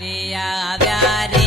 Maria de Arena.